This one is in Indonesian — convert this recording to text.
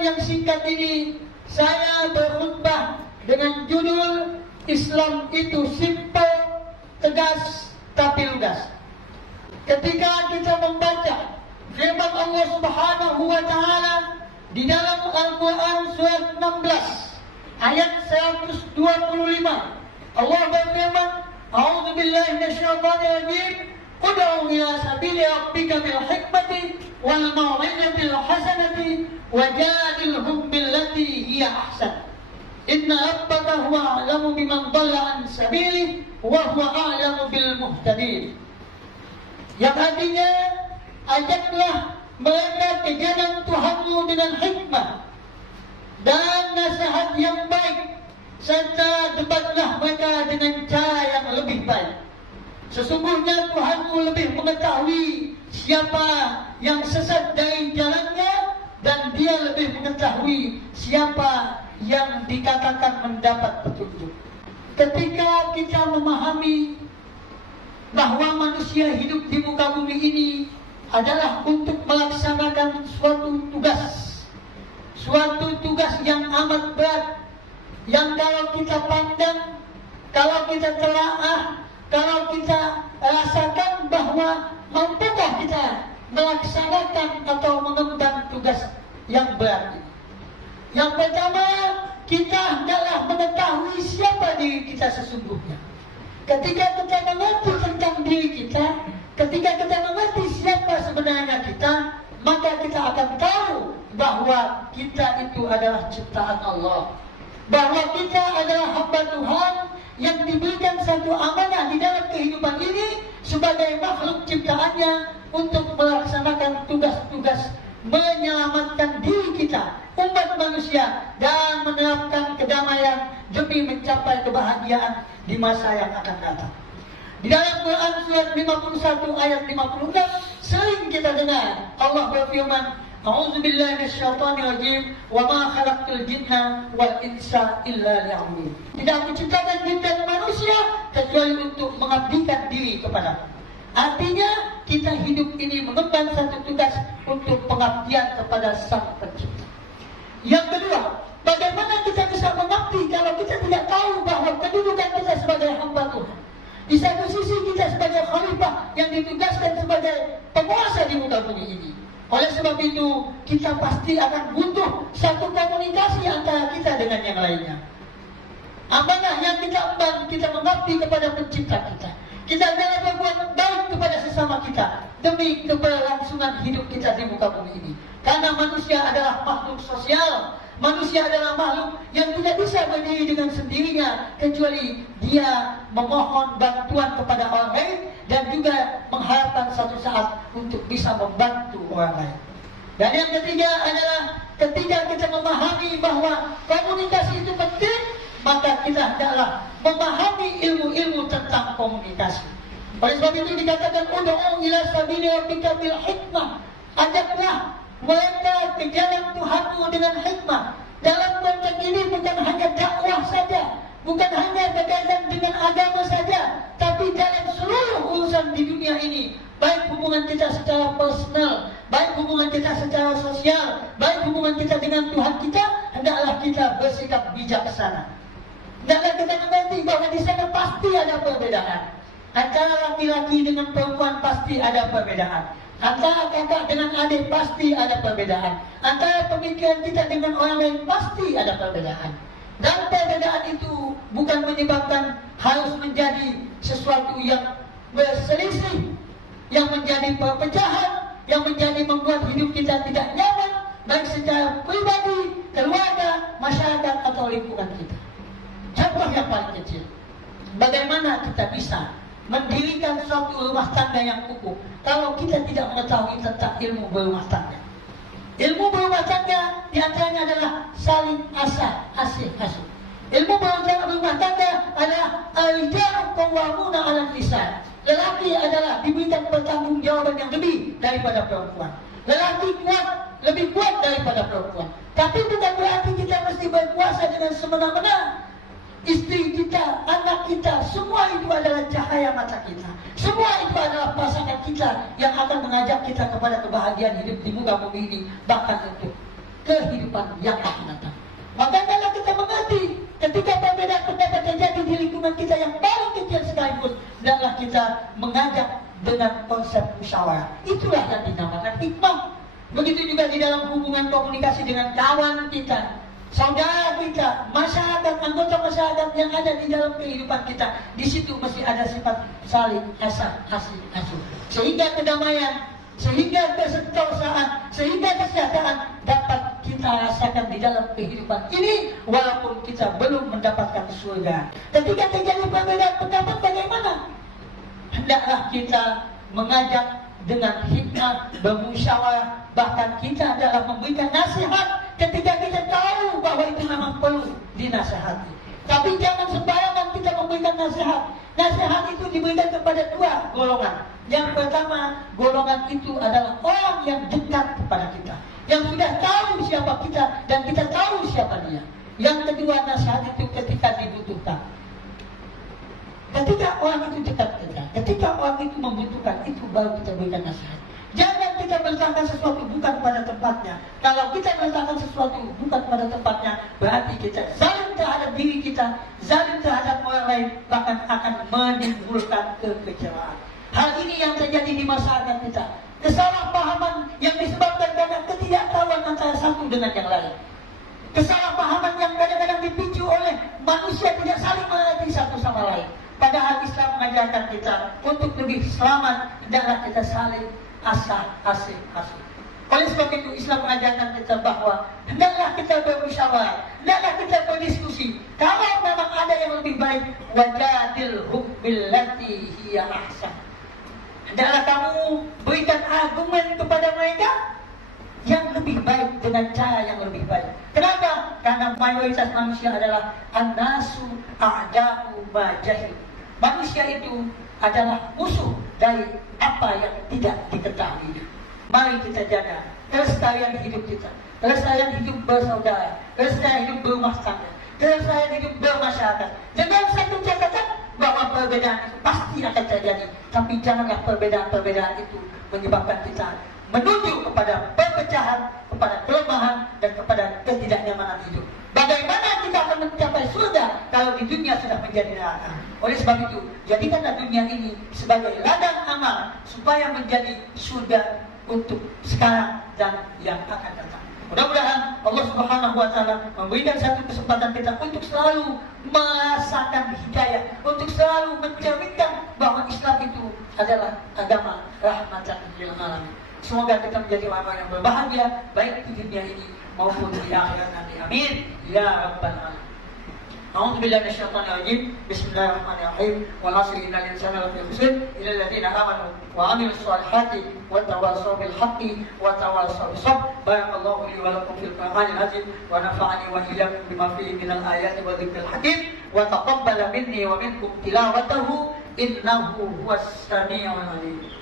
yang singkat ini saya berkhutbah dengan judul Islam itu simple, tegas, tapi lugas. Ketika kita membaca firman Allah Subhanahu wa taala di dalam Al-Qur'an surat 16 ayat 125, Allah berfirman, "A'udzu billahi minasyaitonir rajim. Ud'u ila sabili rabbika bil hikmati wal mau'izatil hasanati wajadilhum billati hiya ahsan. Inna rabbaka huwa a'lamu biman dhalla an sabilihi wa huwa a'lamu bil muhtadin." Yang artinya, ajaklah mereka ke jalan Tuhanmu dengan hikmah dan nasihat yang baik, serta debatlah mereka dengan cara yang lebih baik. Sesungguhnya Tuhanmu lebih mengetahui siapa yang sesat dari jalannya, dan Dia lebih mengetahui siapa yang dikatakan mendapat petunjuk. Ketika kita memahami bahwa manusia hidup di muka bumi ini adalah untuk melaksanakan suatu tugas yang amat berat, yang kalau kita pandang, kalau kita telaah, kalau kita rasakan bahwa mampukah kita melaksanakan atau mengemban tugas yang berat ini. Yang pertama, kita hendaklah mengetahui siapa diri kita sesungguhnya. Ketika kita mengerti tentang diri kita, ketika kita mengerti siapa sebenarnya kita, maka kita akan tahu bahwa kita itu adalah ciptaan Allah, bahwa kita adalah hamba Tuhan yang diberikan satu amanah di dalam kehidupan ini sebagai makhluk ciptaannya untuk melaksanakan tugas-tugas menyelamatkan diri kita, umat manusia, dan menerapkan kedamaian demi mencapai kebahagiaan di masa yang akan datang. Di dalam Quran surat 51 ayat 56 sering kita dengar Allah berfirman, "A'udzu billahi minasyaitonir rajim, wa ma khalaqtul jinna wal insa illa liya'budun." Tidak aku ciptakan jin dan manusia kecuali untuk mengabdikan diri kepada. Artinya kita hidup ini mengemban satu tugas untuk pengabdian kepada Sang Pencipta. Yang kedua, bagaimana kita bisa mengabdi kalau kita tidak tahu bahwa kedudukan kita sebagai hamba Tuhan? Di satu sisi kita sebagai khalifah yang ditugaskan sebagai penguasa di muka bumi ini. Oleh sebab itu, kita pasti akan butuh satu komunikasi antara kita dengan yang lainnya. Amanah yang kita emban, kita mengabdi kepada Pencipta kita. Kita adalah berbuat baik kepada sesama kita demi keberlangsungan hidup kita di muka bumi ini. Karena manusia adalah makhluk sosial. Manusia adalah makhluk yang tidak bisa berdiri dengan sendirinya, kecuali dia memohon bantuan kepada orang lain dan juga mengharapkan satu saat untuk bisa membantu orang lain. Dan yang ketiga adalah ketika kita memahami bahwa komunikasi itu penting, maka kita hendaklah memahami ilmu-ilmu tentang komunikasi. Oleh sebab itu dikatakan, "Ud'u ila sabili rabbika bil hikmah." Ajaklah mereka ke jalan Tuhanmu dengan hikmah. Dalam konteks ini bukan hanya dakwah saja, bukan hanya berkaitan dengan agama saja, tapi dalam seluruh urusan di dunia ini, baik hubungan kita secara personal, baik hubungan kita secara sosial, baik hubungan kita dengan Tuhan kita, hendaklah kita bersikap bijaksana. Hendaklah kita mengerti bahwa di sana pasti ada perbedaan. Antara laki-laki dengan perempuan pasti ada perbedaan. Antara kakak dengan adik pasti ada perbedaan. Antara pemikiran kita dengan orang lain pasti ada perbedaan. Dan perbedaan itu bukan menyebabkan harus menjadi sesuatu yang berselisih, yang menjadi perpecahan, yang menjadi membuat hidup kita tidak nyaman, baik secara pribadi, keluarga, masyarakat, atau lingkungan kita. Contoh yang paling kecil, bagaimana kita bisa mendirikan suatu rumah tangga yang kukuh kalau kita tidak mengetahui tentang ilmu berumah tangga. Ilmu berumah tangga diantaranya adalah saling asih asuh. Ilmu berumah tangga adalah al-rijalu qawwamuna 'alan nisa. Lelaki adalah diberikan pertanggungjawaban yang lebih daripada perempuan. Lelaki kuat, lebih kuat daripada perempuan. Tapi bukan berarti kita mesti berkuasa dengan semena-mena. Istri kita, anak kita, semua itu adalah cahaya mata kita. Semua itu adalah pasangan kita yang akan mengajak kita kepada kebahagiaan hidup di muka bumi ini, bahkan untuk kehidupan yang akan datang. Maka kalau kita mengerti ketika perbedaan pendapat terjadi di lingkungan kita yang paling kecil sekalipun, hendaklah kita mengajak dengan konsep musyawarah. Itulah yang dinamakan hikmah. Begitu juga di dalam hubungan komunikasi dengan kawan kita, saudara kita, masyarakat, anggota masyarakat yang ada di dalam kehidupan kita. Di situ mesti ada sifat saling asuh, sehingga kedamaian, sehingga kesentosaan, sehingga kesejahteraan dapat kita rasakan di dalam kehidupan ini, walaupun kita belum mendapatkan surga. Ketika terjadi perbedaan pendapat, bagaimana? Hendaklah kita mengajak dengan hikmah, bermusyawarah, bahkan kita adalah memberikan nasihat ketika kita tahu bahwa itu memang perlu dinasihati. Tapi jangan sembarangan kita memberikan nasihat. Nasihat itu diberikan kepada dua golongan. Yang pertama, golongan itu adalah orang yang dekat kepada kita, yang sudah tahu siapa kita dan kita tahu siapa dia. Yang kedua, nasihat itu ketika dibutuhkan. Ketika orang itu dekat kita, ketika orang itu membutuhkan, itu baru kita berikan nasihat. Jangan kita meletakkan sesuatu bukan pada tempatnya. Kalau kita meletakkan sesuatu bukan pada tempatnya, berarti kita zalim terhadap diri kita, zalim terhadap orang lain, bahkan akan menimbulkan kekecewaan. Hal ini yang terjadi di masyarakat kita. Kesalahpahaman yang disebabkan karena ketidaktahuan antara satu dengan yang lain. Kesalahpahaman yang kadang-kadang dipicu oleh manusia tidak saling mengerti satu sama lain. Padahal Islam mengajarkan kita untuk lebih selamat, hendaklah kita saling asuh. Oleh sebab itu Islam mengajarkan kita bahwa hendaklah kita bermusyawarah, hendaklah kita berdiskusi. Kalau memang ada yang lebih baik, wajadilhum billati hiya ahsan. Hendaklah kamu berikan argumen kepada mereka yang lebih baik dengan cara yang lebih baik. Kenapa? Karena mayoritas manusia adalah an-nasu a'da'u ma jahil. Manusia itu adalah musuh dari apa yang tidak diketahui. Mari kita jaga kelestarian hidup kita, kelestarian hidup bersaudara, kelestarian hidup berumah tangga, kelestarian hidup bermasyarakat. Dengan satu catatan bahwa perbedaan itu pasti akan terjadi, tapi janganlah perbedaan-perbedaan itu menyebabkan kita menuju kepada perpecahan, kepada kelemahan, dan kepada ketidaknyamanan hidup. Bagaimana kita akan mencapai surga kalau di dunia sudah menjadi neraka? Oleh sebab itu, jadikanlah dunia ini sebagai ladang amal supaya menjadi surga untuk sekarang dan yang akan datang. Mudah-mudahan Allah Subhanahu wa Ta'ala memberikan satu kesempatan kita untuk selalu merasakan hidayah, untuk selalu mencerminkan bahwa Islam itu adalah agama rahmatan lil alamin. Semoga kita menjadi orang yang berbahagia baik di dunia ini maupun di akhirat nanti. Amin ya rabbal alamin. A'udzubillahi minasyaitonir rajim. Bismillahirrahmanirrahim. Wal 'asri innal insana lafi khusr illa alladziina aamanu wa 'amilus shalihati wa tawassaw bil haqqi wa tawassaw bis sabr. Barakallahu li wa lakum fil Qur'anil 'azim wa nafa'ani wa iyyakum bima fihi minal ayati wa dzikril hakim wa taqabbala minni wa minkum tilawatahu innahu huwas samii'ul 'aliim.